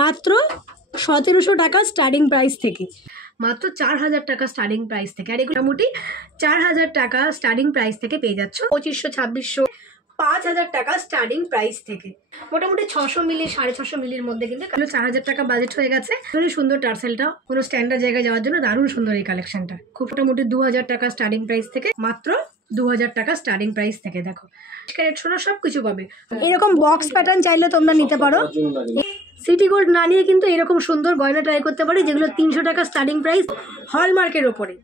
মাত্র 1700 টাকা starting price থেকে, মাত্র 4000 টাকা স্টার্টিং প্রাইস থেকে। আর এগুলো মোটামুটি 4000 টাকা স্টার্টিং প্রাইস থেকে পেয়ে যাচ্ছ। 2500, 2600, 5000 টাকা স্টার্টিং প্রাইস থেকে। মোটামুটি 600 মিলি, 650 মিলির মধ্যে কিন্তু 4000 টাকা বাজেট হয়ে গেছে। খুবই সুন্দর টার্সেলটা, কোনো স্ট্যান্ডার্ড জায়গায় যাওয়ার জন্য দারুণ সুন্দর এই কালেকশনটা। খুব মোটামুটি 2000 টাকা স্টার্টিং প্রাইস থেকে, মাত্র 2000 টাকা স্টার্টিং প্রাইস থেকে। দেখো ক্যারেট সোনা সব কিছু পাবে। এরকম বক্স প্যাটার্ন চাইলে তোমরা নিতে পারো। সিটি গোল্ড না নিয়ে কিন্তু এরকম সুন্দর গয়না ট্রাই করতে পারি, যেগুলো 300 টাকা স্টার্টিং প্রাইস, হলমার্কের ওপরে,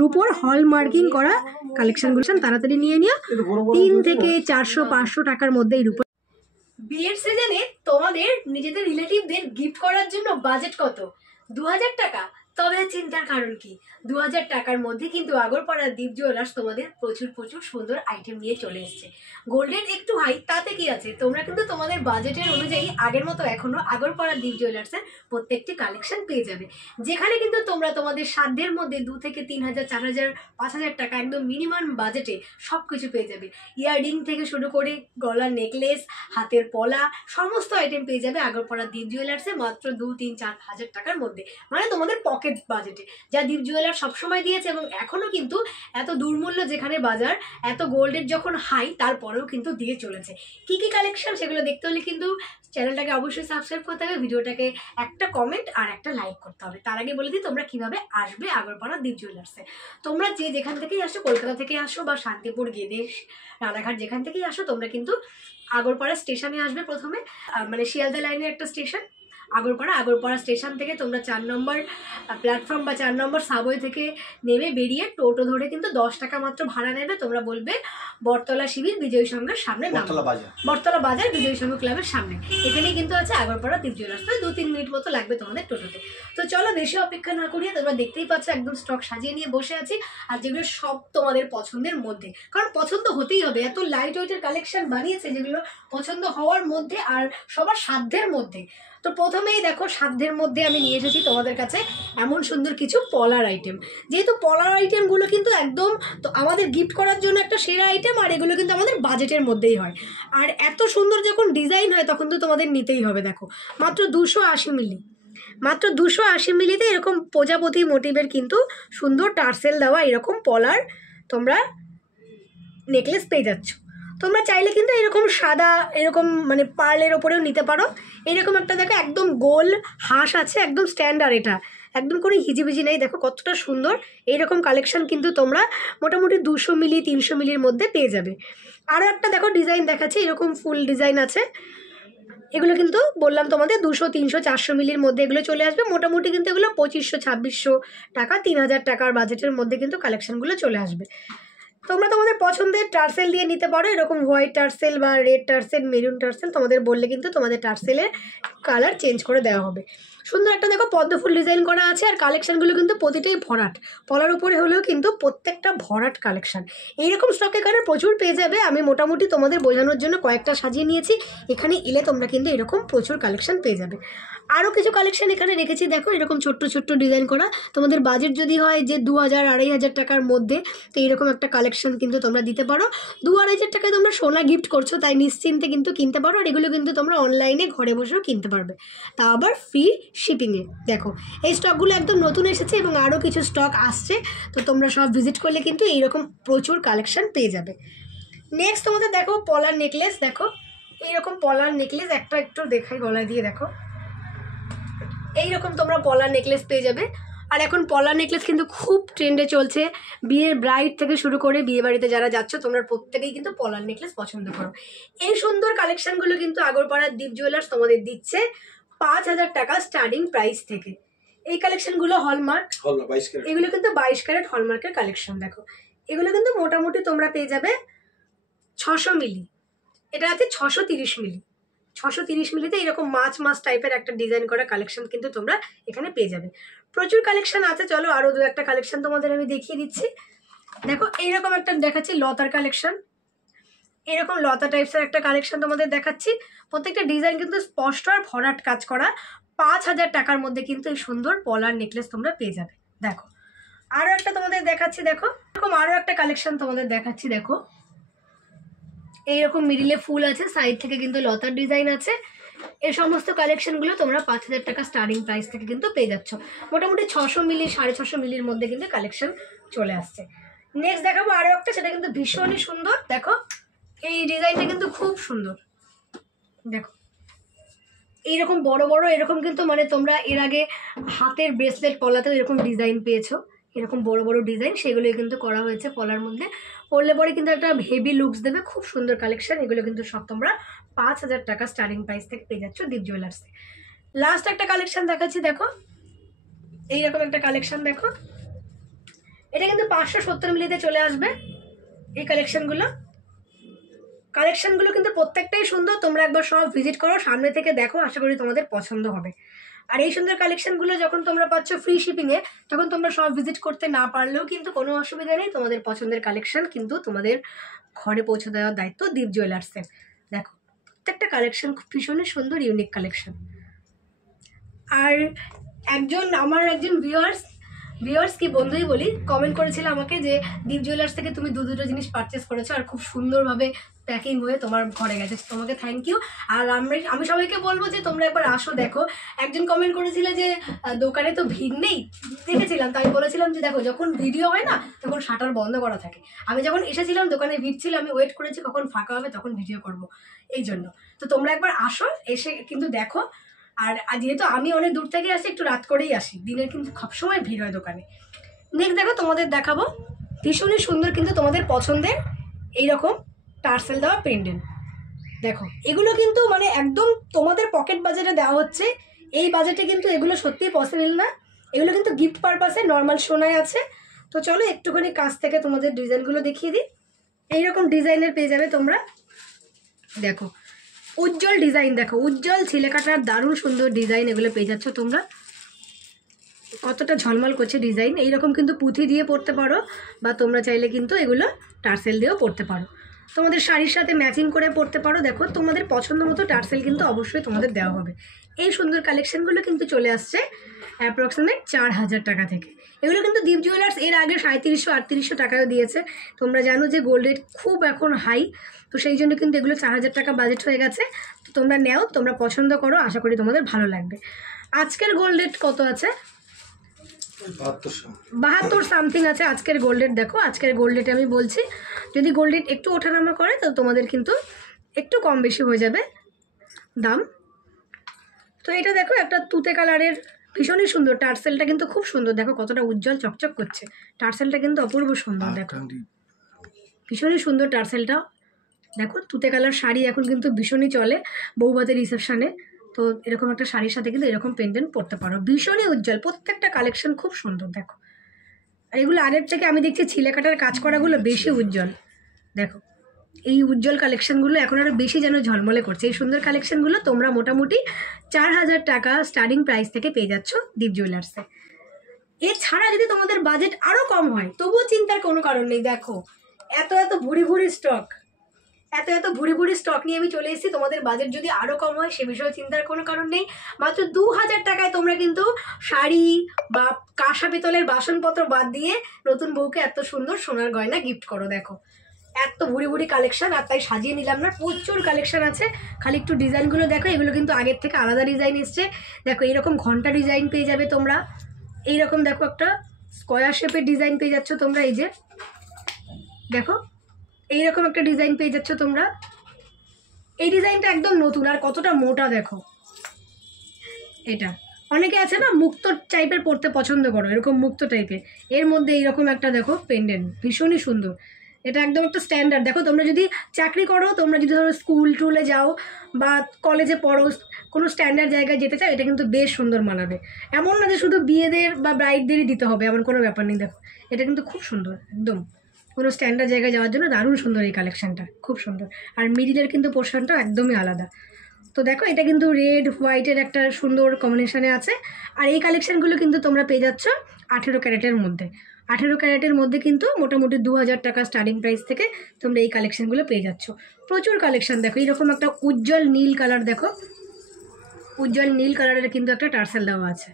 রূপোর হলমার্কিং করা কালেকশনগুলো তাড়াতাড়ি নিয়ে নিও। 3 থেকে 400, 500 টাকার মধ্যে এই রূপোর। বিয়ের সিজনে তোমাদের নিজেদের রিলেটিভদের গিফট করার জন্য বাজেট কত? 2000 টাকা? তবে চিন্তার কারণ কি, 2000 টাকার মধ্যে কিন্তু আগরপাড়া দীপ জুয়েলার্স তোমাদের প্রচুর প্রচুর সুন্দর আইটেম নিয়ে চলে এসছে। গোল্ডের একটু হাই, তাতে কি আছে, তোমরা কিন্তু তোমাদের বাজেটের অনুযায়ী আগের মতো এখনো আগরপাড়া দীপ জুয়েলার্সের প্রত্যেকটি কালেকশন পেয়ে যাবে, যেখানে কিন্তু তোমরা তোমাদের সাধ্যের মধ্যে 2 থেকে 3000, 4000, 5000 টাকা একদম মিনিমাম বাজেটে সব কিছু পেয়ে যাবে। ইয়াররিং থেকে শুরু করে গলার নেকলেস, হাতের পলা, সমস্ত আইটেম পেয়ে যাবে আগরপাড়া দীপ জুয়েলার্সে মাত্র 2, 3, 4000 টাকার মধ্যে, মানে তোমাদের পকেট বাজেটে, যা দীপ জুয়েলার্স সবসময় দিয়েছে। এবং এখনো কিন্তু এত দুর্মূল্য যেখানে বাজার, এত গোল্ডের যখন হাই, তারপরেও কিন্তু দিয়ে চলেছে। কি কি কালেকশন সেগুলো দেখতে হলে কিন্তু চ্যানেলটাকে অবশ্যই সাবস্ক্রাইব করতে হবে, ভিডিওটাকে একটা কমেন্ট আর একটা লাইক করতে হবে। তার আগে বলে দিই তোমরা কিভাবে আসবে আগরপাড়া দীপ জুয়েলার্সে। তোমরা যে যেখান থেকেই আসো, কলকাতা থেকে আসো বা শান্তিপুর, গেদেশ, রানাঘাট, যেখান থেকেই আসো, তোমরা কিন্তু আগরপাড়া স্টেশনে আসবে প্রথমে, মানে শিয়ালদা লাইনের একটা স্টেশন আগরপাড়া স্টেশন থেকে তোমরা 4 নম্বর প্ল্যাটফর্ম বা 4 নম্বর সাবওয়ে থেকে নেমে বেরিয়ে টোটো ধরে কিন্তু 10 টাকা মাত্র ভাড়া নেবে। তোমরা বলবে বটতলা শিবির বিজয় সংঘের সামনে, বটতলা বাজার বিজয় সংঘ ক্লাবের সামনে, এখানেই কিন্তু আছে আগরপাড়া দীপ জুয়েলার্স। 2-3 মিনিট মতো লাগবে তোমাদের টোটোতে। তো চলো বেশি অপেক্ষা না করিয়ে, তোমরা দেখতেই পাচ্ছ একদম স্টক সাজিয়ে নিয়ে বসে আছি, আর যেগুলো সব তোমাদের পছন্দের মধ্যে, কারণ পছন্দ হতেই হবে, এত লাইট ওয়েটের কালেকশন বানিয়েছে যেগুলো পছন্দ হওয়ার মধ্যে আর সবার সাধ্যের মধ্যে। তো প্রথমেই দেখো, সাধ্যের মধ্যে আমি নিয়ে এসেছি তোমাদের কাছে এমন সুন্দর কিছু পলার আইটেম। যেহেতু পলার আইটেমগুলো কিন্তু একদম তো আমাদের গিফট করার জন্য একটা সেরা আইটেম, আর এগুলো কিন্তু আমাদের বাজেটের মধ্যেই হয়। আর এত সুন্দর যখন ডিজাইন হয় তখন তো তোমাদের নিতেই হবে। দেখো মাত্র 280 মিলি, মাত্র 280 মিলিতে এরকম প্রজাপতি মোটিভের কিন্তু সুন্দর টার্সেল দেওয়া এরকম পলার তোমরা নেকলেস পেয়ে যাচ্ছ। তোমরা চাইলে কিন্তু এরকম সাদা, এরকম মানে পার্লের ওপরেও নিতে পারো। এরকম একটা দেখো একদম গোল হাঁস আছে, একদম স্ট্যান্ডার্ড, এটা একদম কোনো হিজিবিজি নেই। দেখো কতটা সুন্দর, এইরকম কালেকশন কিন্তু তোমরা মোটামুটি 200 মিলি, 300 মিলির মধ্যে পেয়ে যাবে। আরও একটা দেখো ডিজাইন দেখাচ্ছি, এরকম ফুল ডিজাইন আছে। এগুলো কিন্তু বললাম তোমাদের 200, 300, 400 মিলির মধ্যে এগুলো চলে আসবে। মোটামুটি কিন্তু এগুলো 2500, 2600 টাকা, 3000 টাকার বাজেটের মধ্যে কিন্তু কালেকশনগুলো চলে আসবে। তোমরা তোমাদের পছন্দের টার্সেল দিয়ে নিতে পারো, এরকম হোয়াইট টার্সেল বা রেড টার্সেল, মেরুন টার্সেল তোমাদের বললে কিন্তু তোমাদের টার্সেলের কালার চেঞ্জ করে দেওয়া হবে। সুন্দর একটা দেখো পদ্মফুল ডিজাইন করা আছে, আর কালেকশনগুলো কিন্তু প্রতিটাই ভরাট, পলার উপরে হলেও কিন্তু প্রত্যেকটা ভরাট কালেকশন। এইরকম স্টকে কারণে প্রচুর পেয়ে যাবে। আমি মোটামুটি তোমাদের বোঝানোর জন্য কয়েকটা সাজিয়ে নিয়েছি, এখানে এলে তোমরা কিন্তু এরকম প্রচুর কালেকশন পেয়ে যাবে। আরও কিছু কালেকশন এখানে রেখেছি, দেখো এরকম ছোট্ট ছোট্ট ডিজাইন করা। তোমাদের বাজেট যদি হয় যে 2000, 2500 টাকার মধ্যে, তো এইরকম একটা কালেকশন কিন্তু তোমরা দিতে পারো। 2-2500 টাকায় তোমরা সোনা গিফট করছো, তাই নিশ্চিন্তে কিন্তু কিনতে পারো। আর এগুলো কিন্তু তোমরা অনলাইনে ঘরে বসেও কিনতে পারবে, তা আবার ফ্রি শিপিংয়ে। দেখো এই স্টকগুলো একদম নতুন এসেছে এবং আরও কিছু স্টক আসছে, তো তোমরা সব ভিজিট করলে কিন্তু এইরকম প্রচুর কালেকশন পেয়ে যাবে। নেক্সট তোমাদের দেখো পলার নেকলেস। দেখো এইরকম পলার নেকলেস, একটা একটু দেখাই গলায় দিয়ে, দেখো এইরকম তোমরা পলার নেকলেস পেয়ে যাবে। আর এখন পলার নেকলেস কিন্তু খুব ট্রেন্ডে চলছে, বিয়ের ব্রাইড থেকে শুরু করে বিয়ে বাড়িতে যারা যাচ্ছ তোমরা প্রত্যেকেই কিন্তু পলার নেকলেস পছন্দ করো। এই সুন্দর কালেকশনগুলো কিন্তু আগরপাড়ার দীপ জুয়েলার্স তোমাদের দিচ্ছে 5000 টাকা স্টার্টিং প্রাইস থেকে। এই কালেকশনগুলো হলমার্ক, এগুলো কিন্তু 22 ক্যারেট হলমার্কের কালেকশন। দেখো এগুলো কিন্তু মোটামুটি তোমরা পেয়ে যাবে 600 মিলি, এটা আছে 630 মিলি। 630 মিলিতে এরকম মাছ টাইপের একটা ডিজাইন করা কালেকশন কিন্তু তোমরা এখানে পেয়ে যাবে। প্রচুর কালেকশন আছে, চলো আরও 2-একটা কালেকশন তোমাদের আমি দেখিয়ে দিচ্ছি। দেখো এইরকম একটা দেখাচ্ছি লতার কালেকশন, এরকম লতা টাইপসের একটা কালেকশন তোমাদের দেখাচ্ছি। প্রত্যেকটা ডিজাইন কিন্তু স্পষ্ট আর ভরাট কাজ করা। 5000 টাকার মধ্যে কিন্তু এই সুন্দর পলার নেকলেস তোমরা পেয়ে যাবে। দেখো আরও একটা তোমাদের দেখাচ্ছি, দেখো এরকম আরও একটা কালেকশন তোমাদের দেখাচ্ছি। দেখো এইরকম মিডিলে ফুল আছে, সাইড থেকে কিন্তু লতার ডিজাইন আছে, এই সমস্ত কালেকশনগুলো তোমরা 5,000 টাকা স্টার্টিং প্রাইস থেকে কিন্তু পেয়ে যাচ্ছ। মোটামুটি 600 মিলি 650 মিলির মধ্যে কিন্তু কালেকশন চলে আসছে। নেক্সট দেখাবো আরও একটা, সেটা কিন্তু ভীষণই সুন্দর। দেখো এই ডিজাইনটা কিন্তু খুব সুন্দর। দেখো এইরকম বড় বড় এরকম কিন্তু মানে তোমরা এর আগে হাতের ব্রেসলেট পলাতেও এরকম ডিজাইন পেয়েছো, এরকম বড় বড় ডিজাইন, সেগুলোই কিন্তু করা হয়েছে পলার মধ্যে। পরলে পরে কিন্তু একটা হেভি লুকস দেবে, খুব সুন্দর কালেকশন। এগুলো কিন্তু সব তোমরা 5,000 টাকা স্টার্টিং প্রাইস থেকে পেয়ে যাচ্ছ দীপ জুয়েলার্সে। লাস্ট একটা কালেকশন দেখাচ্ছি, দেখো এইরকম একটা কালেকশন। দেখো এটা কিন্তু 570 মিলিতে চলে আসবে। এই কালেকশনগুলো কিন্তু প্রত্যেকটাই সুন্দর। তোমরা একবার সব ভিজিট করো, সামনে থেকে দেখো, আশা করি তোমাদের পছন্দ হবে। আর এই সুন্দর কালেকশনগুলো যখন তোমরা পাচ্ছ ফ্রি শিপিংয়ে, তখন তোমরা সব ভিজিট করতে না পারলেও কিন্তু কোনো অসুবিধা নেই। তোমাদের পছন্দের কালেকশন কিন্তু তোমাদের ঘরে পৌঁছে দেওয়ার দায়িত্ব দীপ জুয়েলার্সের। দেখো প্রত্যেকটা কালেকশন খুব ভীষণই সুন্দর, ইউনিক কালেকশন। আর আমার একজন ভিউয়ার্স কি বন্ধুই বলি, কমেন্ট করেছিল আমাকে যে দীপ জুয়েলার্স থেকে তুমি দুটো জিনিস পারচেস করেছো আর খুব সুন্দরভাবে প্যাকিং হয়ে তোমার ঘরে গেছে, তোমাকে থ্যাংক ইউ। আর আমি সবাইকে বলবো যে তোমরা একবার আসো দেখো। একজন কমেন্ট করেছিল যে দোকানে তো ভিড় নেই, দেখেছিলাম, তাই বলেছিলাম যে দেখো যখন ভিডিও হয় না তখন শাটার বন্ধ করা থাকে। আমি যখন এসেছিলাম দোকানে ভিড় ছিল, আমি ওয়েট করেছি কখন ফাঁকা হবে তখন ভিডিও করব, এই জন্য। তো তোমরা একবার আসো, এসে কিন্তু দেখো। আর যেহেতু আমি অনেক দূর থেকে আসি, একটু রাত করেই আসি, দিনের কিন্তু সবসময় ভিড় হয় দোকানে। নেক্সট দেখো তোমাদের দেখাবো ভীষণই সুন্দর কিন্তু তোমাদের পছন্দের এইরকম টার্সেল দেওয়া পেন্ডেন্ট। দেখো এগুলো কিন্তু মানে একদম তোমাদের পকেট বাজেটে দেওয়া হচ্ছে। এই বাজেটে কিন্তু এগুলো সত্যিই পসিবল না। এগুলো কিন্তু গিফট পারপাসে নর্মাল সোনায় আছে। তো চলো একটুখানি কাছ থেকে তোমাদের ডিজাইনগুলো দেখিয়ে দিই। এইরকম ডিজাইনের পেয়ে যাবে তোমরা। দেখো উজ্জ্বল ডিজাইন, দেখো উজ্জ্বল ছিলেকাটার দারুণ সুন্দর ডিজাইন এগুলো পেয়ে যাচ্ছ তোমরা। কতটা ঝলমল করছে ডিজাইন। এইরকম কিন্তু পুঁথি দিয়ে পরতে পারো, বা তোমরা চাইলে কিন্তু এগুলো টার্সেল দিয়েও পরতে পারো, তোমাদের শাড়ির সাথে ম্যাচিং করে পরতে পারো। দেখো তোমাদের পছন্দ মতো টার্সেল কিন্তু অবশ্যই তোমাদের দেওয়া হবে। এই সুন্দর কালেকশনগুলো কিন্তু চলে আসছে অ্যাপ্রক্সিমেট 4,000 টাকা থেকে। এগুলো কিন্তু দীপ জুয়েলার্স এর আগে 3700-3800 টাকায়ও দিয়েছে। তোমরা জানো যে গোল্ড রেট খুব এখন হাই, তো সেই জন্য কিন্তু এগুলো 4,000 টাকা বাজেট হয়ে গেছে। তো তোমরা নেও, তোমরা পছন্দ করো, আশা করি তোমাদের ভালো লাগবে। আজকের গোল্ড রেট কত আছে? 72 সামথিং আছে আজকের গোল্ড রেট। দেখো আজকের গোল্ড রেটে আমি বলছি, যদি গোল্ড রেট একটু ওঠানামা করে তো তোমাদের কিন্তু একটু কম বেশি হয়ে যাবে দাম। তো এটা দেখো একটা তুতে কালারের ভীষণই সুন্দর টার্সেলটা, কিন্তু খুব সুন্দর। দেখো কতটা উজ্জ্বল চকচক করছে টার্সেলটা, কিন্তু অপূর্ব সুন্দর। দেখো ভীষণই সুন্দর টার্সেলটা। দেখো তুতে কালার শাড়ি এখন কিন্তু ভীষণই চলে বউভাতের রিসেপশনে। তো এরকম একটা শাড়ির সাথে কিন্তু এরকম পেন্ডেন্ট পরতে পারো, ভীষণই উজ্জ্বল। প্রত্যেকটা কালেকশন খুব সুন্দর। দেখো আর এগুলো আগের থেকে আমি দেখছি ছিলেকাটার কাজ করাগুলো বেশি উজ্জ্বল। দেখো এই উজ্জ্বল কালেকশনগুলো এখন আরও বেশি যেন ঝলমলে করছে। এই সুন্দর কালেকশনগুলো তোমরা মোটামুটি 4,000 টাকা স্টার্টিং প্রাইস থেকে পেয়ে যাচ্ছ দীপ জুয়েলার্সে। এছাড়া যদি তোমাদের বাজেট আরও কম হয় তবুও চিন্তার কোনো কারণ নেই। দেখো এত ভুরি ভুরি স্টক নিয়ে আমি চলে এসেছি। তোমাদের বাজেট যদি আরও কম হয় সে বিষয়ে চিন্তার কোনো কারণ নেই। মাত্র 2,000 টাকায় তোমরা কিন্তু শাড়ি বা কাঁসা পিতলের বাসনপত্র বাদ দিয়ে নতুন বউকে এত সুন্দর সোনার গয়না গিফট করো। দেখো এত ভুরি কালেকশন, আর তাই সাজিয়ে নিলাম না, প্রচুর কালেকশন আছে। খালি একটু ডিজাইনগুলো দেখো, এগুলো কিন্তু আগের থেকে আলাদা ডিজাইন এসছে। দেখো এইরকম ঘন্টা ডিজাইন পেয়ে যাবে তোমরা। এইরকম দেখো একটা স্কোয়ার শেপের ডিজাইন পেয়ে যাচ্ছ তোমরা। এই যে দেখো এইরকম একটা ডিজাইন পেয়ে যাচ্ছ তোমরা। এই ডিজাইনটা একদম নতুন, আর কতটা মোটা দেখো। এটা অনেকে আছে না মুক্ত টাইপের পরতে পছন্দ করো, এরকম মুক্ত টাইপের, এর মধ্যে এইরকম একটা দেখো পেন্ডেন্ট, ভীষণই সুন্দর। এটা একদম একটা স্ট্যান্ডার্ড। দেখো তোমরা যদি চাকরি করো, তোমরা যদি ধরো স্কুল টুলে যাও বা কলেজে পড়ো, কোনো স্ট্যান্ডার্ড জায়গায় যেতে চাও, এটা কিন্তু বেশ সুন্দর মানাবে। এমন না যে শুধু বিয়েদের বা ব্রাইডদেরই দিতে হবে, এমন কোনো ব্যাপার নেই। দেখো এটা কিন্তু খুব সুন্দর, একদম কোনো স্ট্যান্ডার্ড জায়গায় যাওয়ার জন্য দারুণ সুন্দর এই কালেকশানটা, খুব সুন্দর। আর মিডিলের কিন্তু পোর্শনটা একদমই আলাদা। তো দেখো এটা কিন্তু রেড হোয়াইটের একটা সুন্দর কম্বিনেশনে আছে। আর এই কালেকশানগুলো কিন্তু তোমরা পেয়ে যাচ্ছ 18 ক্যারেটের মধ্যে। 18 ক্যারেটের মধ্যে কিন্তু মোটামুটি 2,000 টাকা স্টার্টিং প্রাইস থেকে তোমরা এই কালেকশানগুলো পেয়ে যাচ্ছ। প্রচুর কালেকশান। দেখো এইরকম একটা উজ্জ্বল নীল কালার, দেখো উজ্জ্বল নীল কালারের কিন্তু একটা টার্সেল দেওয়া আছে।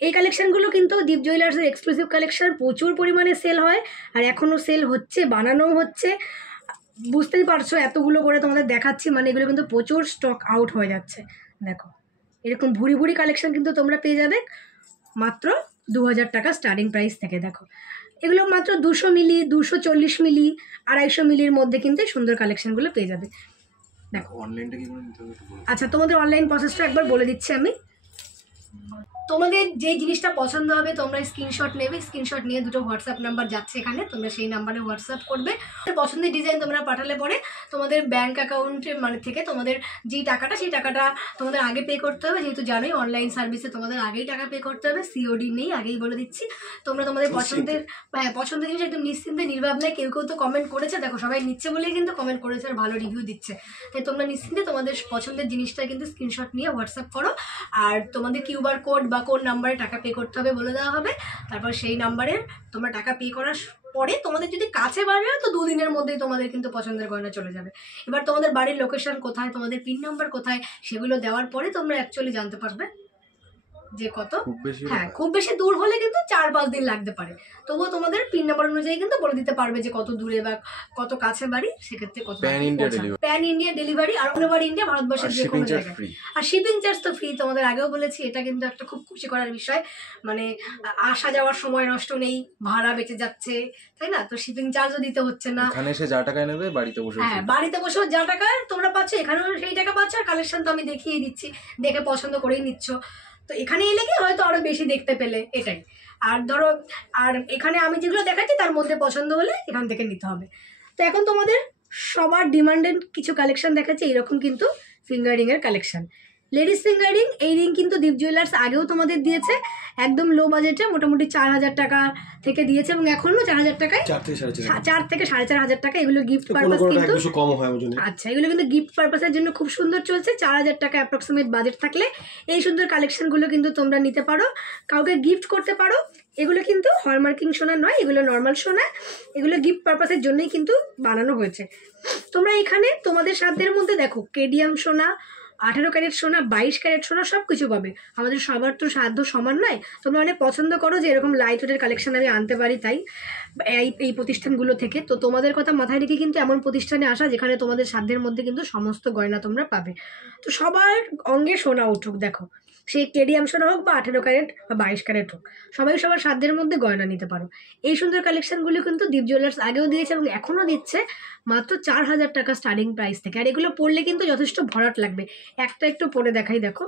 এই কালেকশানগুলো কিন্তু দীপ জুয়েলার্সের এক্সক্লুসিভ কালেকশান, প্রচুর পরিমাণে সেল হয়, আর এখনও সেল হচ্ছে, বানানোও হচ্ছে। বুঝতেই পারছো এতগুলো করে তোমাদের দেখাচ্ছি, মানে এগুলো কিন্তু প্রচুর স্টক আউট হয়ে যাচ্ছে। দেখো এরকম ভুরি ভুরি কালেকশন কিন্তু তোমরা পেয়ে যাবে মাত্র 2000 টাকা স্টার্টিং প্রাইস থেকে। দেখো এগুলো মাত্র 200 মিলি, 240 মিলি, 250 মিলির মধ্যে কিন্তু সুন্দর কালেকশনগুলো পেয়ে যাবে। দেখো অনলাইনটা কি করে নিতে হবে? আচ্ছা, তোমাদের অনলাইন প্রসেসটা একবার বলে দিচ্ছি আমি। তোমাদের যে জিনিসটা পছন্দ হবে তোমরা স্ক্রিনশট নেবে, স্ক্রিনশট নিয়ে দুটো হোয়াটসঅ্যাপ নাম্বার যাচ্ছে এখানে, তোমরা সেই নাম্বারে হোয়াটসঅ্যাপ করবে। পছন্দের ডিজাইন তোমরা পাঠালে পরে তোমাদের ব্যাঙ্ক অ্যাকাউন্টের মানে থেকে তোমাদের যেই টাকাটা সেই টাকাটা তোমাদের আগে পে করতে হবে, যেহেতু জানোই অনলাইন সার্ভিসে তোমাদের আগেই টাকা পে করতে হবে, সিওডি নেই, আগেই বলে দিচ্ছি। তোমরা তোমাদের পছন্দের জিনিস একদম নিশ্চিন্তে নির্ভাবনে, কেউ কেউ তো কমেন্ট করেছে, দেখো সবাই নিচ্ছে বলেই কিন্তু কমেন্ট করেছে আর ভালো রিভিউ দিচ্ছে, তাই তোমরা নিশ্চিন্তে তোমাদের পছন্দের জিনিসটা কিন্তু স্ক্রিনশট নিয়ে হোয়াটসঅ্যাপ করো। আর তোমাদের কিউআর কোড বা কোন নাম্বারে টাকা পে করতে হবে বলে দেওয়া হবে, তারপর সেই নাম্বারে তোমরা টাকা পে করার পরে তোমাদের যদি কাছে বাড়ি হয় তো 2 দিনের মধ্যেই তোমাদের কিন্তু পছন্দের গয়না চলে যাবে। এবার তোমাদের বাড়ির লোকেশন কোথায়, তোমাদের পিন নাম্বার কোথায়, সেগুলো দেওয়ার পরে তোমরা অ্যাকচুয়ালি জানতে পারবে যে কত। হ্যাঁ, খুব বেশি দূর হলে কিন্তু 4-5 দিন লাগতে পারে, তবুও তোমাদের পিন নাম্বার অনুযায়ী কিন্তু বলে দিতে পারবে যে কত দূরে বা কত কাছে বাড়ি, সেক্ষেত্রে কত। প্যান ইন্ডিয়া ডেলিভারি, আর অল ওভার ইন্ডিয়া, ভারতবর্ষের যে কোনো জায়গায়। আর শিপিং চার্জ তো ফ্রি, তোমাদের আগেও বলেছি, এটা কিন্তু একটা খুব খুশি করার বিষয়, মানে আসা যাওয়ার সময় নষ্ট নেই, ভাড়া বেঁচে যাচ্ছে, তাই না? তো শিপিং চার্জও দিতে হচ্ছে না, এখানে এসে যা টাকা নেবে বাড়িতে বসে। হ্যাঁ, বাড়িতে বসেও যা টাকা তোমরা পাচ্ছ এখানেও সেই টাকা পাচ্ছ, আর কালেকশন তো আমি দেখিয়ে দিচ্ছি, দেখে পছন্দ করেই নিচ্ছ। তো এখানে এলে কি হয়তো আরো বেশি দেখতে পেলে, এটাই। আর ধরো, আর এখানে আমি যেগুলো দেখাচ্ছি তার মধ্যে পছন্দ হলে এখান থেকে নিতে হবে। তো এখন তোমাদের সবার ডিমান্ডেড কিছু কালেকশন দেখাচ্ছি, এরকম কিন্তু ফিঙ্গার রিং এর কালেকশন। লেডিস ফিঙ্গার রিং, এই রিং কিন্তু দীপ জুয়েলার্স আগেও তোমাদের দিয়েছে একদম লো বাজেটে, মোটামুটি 4000 টাকা থেকে দিয়েছে, এবং এখনো 4000 টাকায় 4 থেকে 4500 টাকা। এগুলো গিফট পারপাস কিন্তু কম হয়। আচ্ছা, এগুলো কিন্তু গিফট পারপাসের জন্য খুব সুন্দর চলছে। 4000 টাকা অ্যাপ্রক্সিমেট বাজেট থাকলে এই সুন্দর কালেকশনগুলো কিন্তু তোমরা নিতে পারো, কাউকে গিফট করতে পারো। এগুলো কিন্তু হলমার্কিং সোনা নয়, এগুলো নর্মাল সোনা, এগুলো গিফট পারপাসের জন্যই কিন্তু বানানো হয়েছে। তোমরা এখানে তোমাদের সাধ্যের মধ্যে দেখো কেডিএম সোনা, 18 ক্যারেট সোনা, 22 ক্যারেট সোনা, সব কিছু পাবে। আমাদের সবার তো সাধ্য সমান নয়, তোমরা অনেক পছন্দ করো যে এরকম লাইট ওয়েটের কালেকশন আমি আনতে পারি, তাই এই প্রতিষ্ঠানগুলো থেকে। তো তোমাদের কথা মাথায় রেখে কিন্তু এমন প্রতিষ্ঠানে আসা যেখানে তোমাদের সাধ্যের মধ্যে কিন্তু সমস্ত গয়না তোমরা পাবে। তো সবার অঙ্গে সোনা উঠুক, দেখো সেই কেডিএম সোনা হোক বা 18 ক্যারেট বা 22 ক্যারেট হোক, সবাই সবার সাধ্যের মধ্যে গয়না নিতে পারো। এই সুন্দর কালেকশনগুলো কিন্তু দীপ জুয়েলার্স আগেও দিয়েছে এবং এখনও দিচ্ছে মাত্র 4000 টাকা স্টার্টিং প্রাইস থেকে। আর এগুলো পরলে কিন্তু যথেষ্ট ভরাট লাগবে, একটা একটু পরে দেখাই, দেখো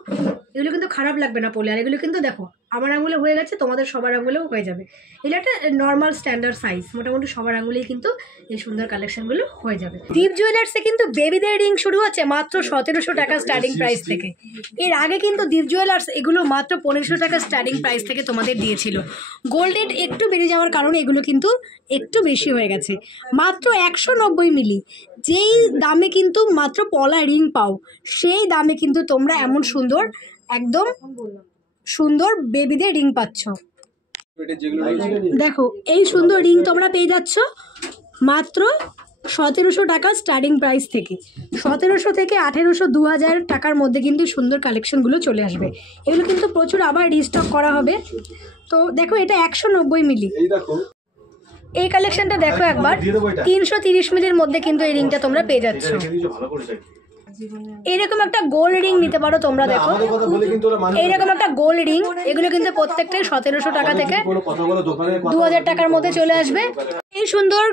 এগুলো কিন্তু খারাপ লাগবে না পরলে। আর এগুলো কিন্তু দেখো আমার আঙুলে হয়ে গেছে, তোমাদের সবার আঙুলেও হয়ে যাবে। এগুলো একটা নর্মাল স্ট্যান্ডার্ড সাইজ, মোটামুটি সবার আঙুলেই কিন্তু এই সুন্দর কালেকশনগুলো হয়ে যাবে। দীপ জুয়েলার্সে কিন্তু বেবিদের রিং শুরু হচ্ছে মাত্র 1700 টাকা স্টার্টিং প্রাইস থেকে। এর আগে কিন্তু দীপ জুয়েলার্স এগুলো মাত্র 1500 টাকা স্টার্টিং প্রাইস থেকে তোমাদের দিয়েছিল। গোল্ড রেট একটু বেড়ে যাওয়ার কারণে এগুলো কিন্তু একটু বেশি হয়ে গেছে, মাত্র 190 মিলি। যেই দামে কিন্তু মাত্র পলা রিং পাও, সেই দামে কিন্তু তোমরা এমন সুন্দর একদম সুন্দর বেবিদের রিং পাচ্ছ। দেখো এই সুন্দর রিং তোমরা পেয়ে যাচ্ছ মাত্র 1700 টাকা স্টার্টিং প্রাইস থেকে। 1700 থেকে 1800, 2000 টাকার মধ্যে কিন্তু সুন্দর কালেকশনগুলো চলে আসবে। এগুলো কিন্তু প্রচুর আবার রিস্টক করা হবে। তো দেখো এটা 190 মিলি, এই কালেকশনটা দেখো একবার, 330 মিলির মধ্যে কিন্তু এই রিংটা তোমরা পেয়ে যাচ্ছ। এইরকম একটা গোল্ড রিং নিতে পারো তোমরা, দেখো এইরকম একটা গোল্ড রিং, এগুলো কিন্তু প্রত্যেকটাই 1700 টাকা থেকে 2000 টাকার মধ্যে চলে আসবে। এই সুন্দর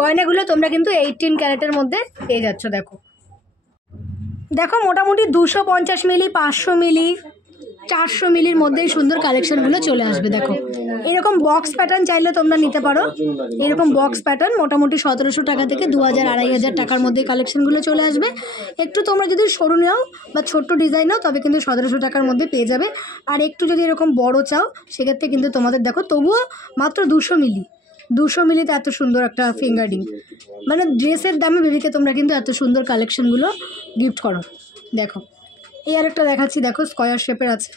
গয়নাগুলো তোমরা কিন্তু 18 ক্যারেটের মধ্যে পেয়ে যাচ্ছ। দেখো দেখো মোটামুটি 250 মিলি, 500 মিলি, 400 মিলির মধ্যেই সুন্দর কালেকশনগুলো চলে আসবে। দেখো এরকম বক্স প্যাটার্ন চাইলে তোমরা নিতে পারো, এরকম বক্স প্যাটার্ন মোটামুটি 1700 টাকা থেকে 2000-2500 টাকার মধ্যে কালেকশনগুলো চলে আসবে। একটু তোমরা যদি সরু নাও বা ছোট্ট ডিজাইন নাও তবে কিন্তু 1700 টাকার মধ্যে পেয়ে যাবে। আর একটু যদি এরকম বড় চাও সেক্ষেত্রে কিন্তু তোমাদের দেখো তবুও মাত্র 200 মিলিতে এত সুন্দর একটা ফিঙ্গার রিং, মানে ড্রেসের দামে বেবিকে তোমরা কিন্তু এত সুন্দর কালেকশনগুলো গিফট করো। দেখো এই আরেকটা দেখাচ্ছি, দেখো স্কয়ার শেপের আছে,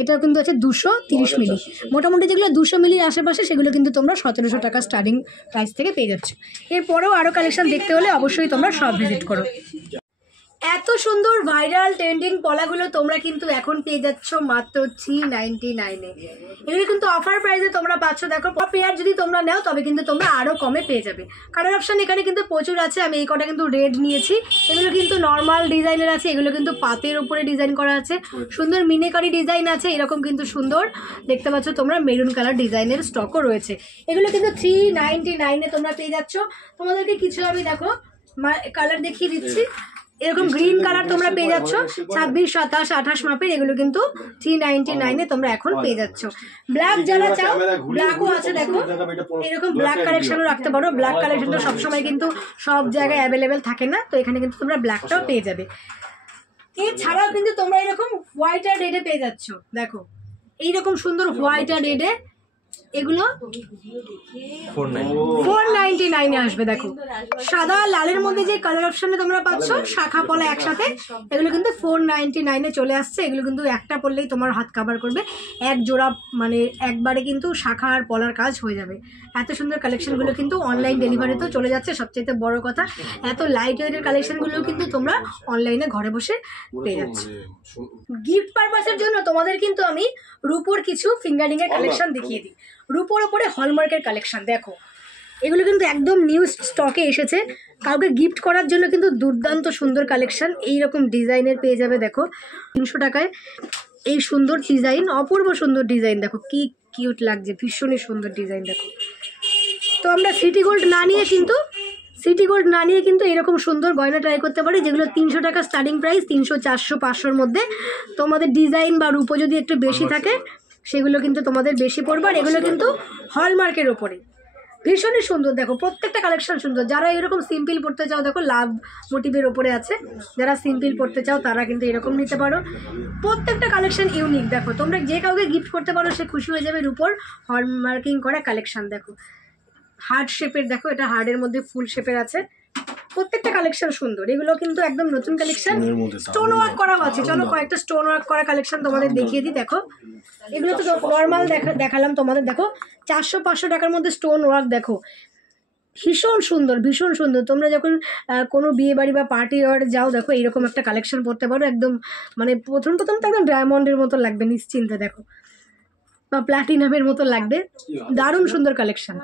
এটাও কিন্তু আছে 230 মিলি। মোটামুটি যেগুলো 200 মিলির আশেপাশে সেগুলো কিন্তু তোমরা 1700 টাকা স্টার্টিং প্রাইস থেকে পেয়ে যাচ্ছ। এরপরেও আরও কালেকশন দেখতে হলে অবশ্যই তোমরা সব ভিজিট করো। এত সুন্দর ভাইরাল ট্রেন্ডিং পলাগুলো তোমরা কিন্তু এখন পেয়ে যাচ্ছ মাত্র 399-এ। এগুলো কিন্তু অফার প্রাইসে তোমরা পাচ্ছ। দেখো পেয়ার যদি তোমরা নাও তবে কিন্তু তোমরা আরও কমে পেয়ে যাবে। কালার অপশান এখানে কিন্তু প্রচুর আছে। আমি এই কটা কিন্তু রেড নিয়েছি। এগুলো কিন্তু নর্মাল ডিজাইনের আছে, এগুলো কিন্তু পাতের উপরে ডিজাইন করা আছে, সুন্দর মিনেকারি ডিজাইন আছে, এরকম কিন্তু সুন্দর দেখতে পাচ্ছ তোমরা মেরুন কালার ডিজাইনের স্টকও রয়েছে। এগুলো কিন্তু 399-এ তোমরা পেয়ে যাচ্ছ। তোমাদেরকে কিছু আমি দেখো কালার দেখিয়ে দিচ্ছি। এরকম গ্রিন কালার তোমরা পেয়ে যাচ্ছ 26, 27, 28 মাপের। এগুলো কিন্তু 399-এ তোমরা এখন পেয়ে যাচ্ছ। ব্ল্যাক যারা চাও ব্ল্যাকও আছে। দেখো এরকম ব্ল্যাক কালেকশনও রাখতে পারো। ব্ল্যাক কালেকশনটা সবসময় কিন্তু সব জায়গায় অ্যাভেলেবেল থাকে না, তো এখানে কিন্তু তোমরা ব্ল্যাকটাও পেয়ে যাবে। এছাড়াও কিন্তু তোমরা এরকম হোয়াইট আর রেডে পেয়ে যাচ্ছ। দেখো এইরকম সুন্দর হোয়াইট আর রেডে এগুলো 499-এ আসবে। দেখো সাদা লালের মধ্যে যে কালার অপশনে তোমরা পাচ্ছ শাখা পলা একসাথে, এগুলো কিন্তু 499-এ চলে আসছে। এগুলো কিন্তু একটা পরলেই তোমার হাত কাভার করবে, এক জোড়া মানে একবারে কিন্তু শাখা আর পলার কাজ হয়ে যাবে। এত সুন্দর কালেকশনগুলো কিন্তু অনলাইন ডেলিভারিতেও চলে যাচ্ছে। সবচেয়ে বড় কথা এত লাইট ওয়েটের কালেকশনগুলো কিন্তু তোমরা অনলাইনে ঘরে বসে পেয়ে যাচ্ছ। গিফট পারপাসের জন্য তোমাদের কিন্তু আমি রূপোর কিছু ফিঙ্গারিং এর কালেকশন দেখিয়ে দিই। রূপোর ওপরে হলমার্কের কালেকশন দেখো, এগুলো কিন্তু একদম নিউ স্টকে এসেছে। কাউকে গিফট করার জন্য কিন্তু দুর্দান্ত সুন্দর কালেকশন এইরকম ডিজাইনের পেয়ে যাবে। দেখো 300 টাকায় এই সুন্দর ডিজাইন, অপূর্ব সুন্দর ডিজাইন। দেখো কি কিউট লাগছে, ভীষণই সুন্দর ডিজাইন। দেখো তো আমরা সিটি গোল্ড না নিয়ে কিন্তু এরকম সুন্দর গয়না ট্রাই করতে পারি, যেগুলো 300 টাকা স্টার্টিং প্রাইস। 300, 400, 500-র মধ্যে তোমাদের ডিজাইন বা রূপো যদি একটু বেশি থাকে সেগুলো কিন্তু তোমাদের বেশি পড়বে। আর এগুলো কিন্তু হলমার্কের ওপরে ভীষণই সুন্দর। দেখো প্রত্যেকটা কালেকশন সুন্দর। যারা এরকম সিম্পল পড়তে চাও, দেখো লাভ মোটিভের ওপরে আছে, যারা সিম্পল পড়তে চাও তারা কিন্তু এরকম নিতে পারো। প্রত্যেকটা কালেকশন ইউনিক। দেখো তোমরা যে কাউকে গিফট করতে পারো, সে খুশি হয়ে যাবে। রূপোর হলমার্কিং করা কালেকশন দেখো, হার্ট শেপের। দেখো এটা হার্টের মধ্যে ফুল শেপের আছে। প্রত্যেকটা কালেকশন সুন্দর। এগুলো কিন্তু একদম নতুন কালেকশন, স্টোন ওয়ার্ক করা আছে। চলো কয়েকটা স্টোন ওয়ার্ক করা কালেকশন তোমাদের দেখিয়ে দিই। দেখো এগুলো তো নর্মাল দেখালাম তোমাদের। দেখো 400-500 টাকার মধ্যে স্টোন ওয়ার্ক। দেখো ভীষণ সুন্দর, ভীষণ সুন্দর। তোমরা যখন কোনো বিয়ে বাড়ি বা পার্টি ওয়ার্ডে যাও, দেখো এইরকম একটা কালেকশন পড়তে পারো। একদম মানে প্রথম তো একদম ডায়মন্ডের মতো লাগবে নিশ্চিন্তে, দেখো বা প্লাটিনামের মতো লাগবে। দারুণ সুন্দর কালেকশন।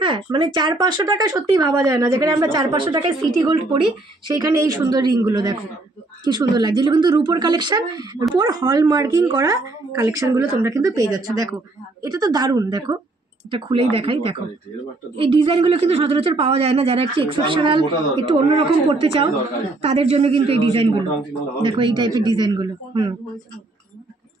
হ্যাঁ মানে 400-500 টাকায় সত্যিই ভাবা যায় না। যেখানে আমরা 400-500 টাকায় সিটি গোল্ড পরি, সেইখানে এই সুন্দর রিংগুলো দেখো কি সুন্দর লাগছে। এগুলো কিন্তু রূপোর কালেকশন, রূপোর হলমার্কিং করা কালেকশনগুলো তোমরা কিন্তু পেয়ে যাচ্ছ। দেখো এটা তো দারুণ। দেখো এটা খুলেই দেখাই। দেখো এই ডিজাইনগুলো কিন্তু সচরাচর পাওয়া যায় না। যারা একটু এক্সেপশনাল, একটু অন্যরকম করতে চাও, তাদের জন্য কিন্তু এই ডিজাইনগুলো। দেখো এই টাইপের ডিজাইনগুলো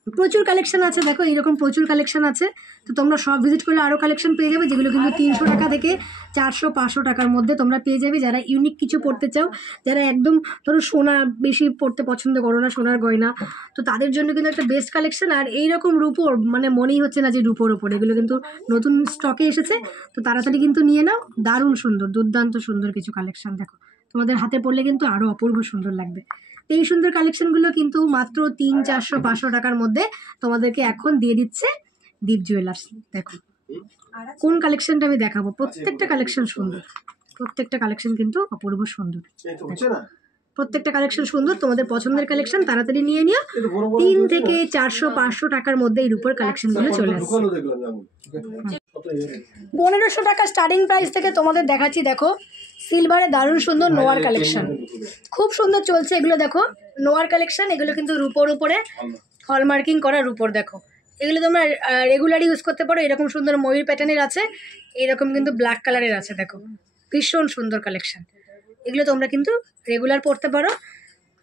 প্রচুর কালেকশন আছে। দেখো এইরকম প্রচুর কালেকশন আছে। তো তোমরা সব ভিজিট করলে আরও কালেকশন পেয়ে যাবে, যেগুলো কিন্তু 300 টাকা থেকে 400-500 টাকার মধ্যে তোমরা পেয়ে যাবে। যারা ইউনিক কিছু পড়তে চাও, যারা একদম ধরো সোনা বেশি পড়তে পছন্দ করো না, সোনার গয়না, তো তাদের জন্য কিন্তু একটা বেস্ট কালেকশন। আর এইরকম রূপোর মানে মনেই হচ্ছে না যে রূপোর ওপর, এগুলো কিন্তু নতুন স্টকে এসেছে। তো তাড়াতাড়ি কিন্তু নিয়ে নাও। দারুণ সুন্দর, দুর্দান্ত সুন্দর কিছু কালেকশন। দেখো তোমাদের হাতে পড়লে কিন্তু আরও অপূর্ব সুন্দর লাগবে। এই সুন্দর কালেকশনগুলো কিন্তু মাত্র 300, 400, 500 টাকার মধ্যে তোমাদেরকে এখন দিয়ে দিচ্ছে দীপ জুয়েলার্স। দেখো কোন কালেকশনটা আমি দেখাবো, প্রত্যেকটা কালেকশন সুন্দর, প্রত্যেকটা কালেকশন কিন্তু অপূর্ব সুন্দর। প্রত্যেকটা কালেকশন সুন্দর। তোমাদের পছন্দের কালেকশন তাড়াতাড়ি নিয়ে নিও। 3 থেকে 400, 500 টাকার মধ্যে এই রূপোর কালেকশনগুলো চলে আসছে। 1500 টাকা স্টার্টিং প্রাইস থেকে তোমাদের দেখাচ্ছি। দেখো সিলভারে দারুণ সুন্দর নোয়ার কালেকশন, খুব সুন্দর চলছে এগুলো। দেখো নোয়ার কালেকশন, এগুলো কিন্তু রূপোর উপরে হলমার্কিং করা রূপোর। দেখো এগুলো তোমরা রেগুলার ইউজ করতে পারো। এরকম সুন্দর ময়ূর প্যাটার্নের আছে, এরকম কিন্তু ব্ল্যাক কালারের আছে। দেখো ভীষণ সুন্দর কালেকশন। এগুলো তোমরা কিন্তু রেগুলার পরতে পারো।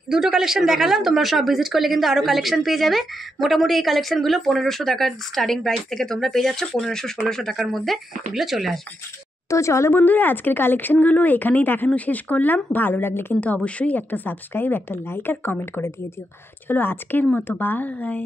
দুটো কালেকশন দেখালাম, তোমরা সব ভিজিট করলে কিন্তু আরও কালেকশন পেয়ে যাবে। মোটামুটি এই কালেকশনগুলো 1500 টাকার স্টার্টিং প্রাইস থেকে তোমরা পেয়ে যাচ্ছ। 1500-1600 টাকার মধ্যে এগুলো চলে আসবে। তো চলো বন্ধুরা, আজকের কালেকশনগুলো এখানেই দেখানো শেষ করলাম। ভালো লাগলে কিন্তু অবশ্যই একটা সাবস্ক্রাইব, একটা লাইক আর কমেন্ট করে দিয়ে দিও। চলো আজকের মতো বাই।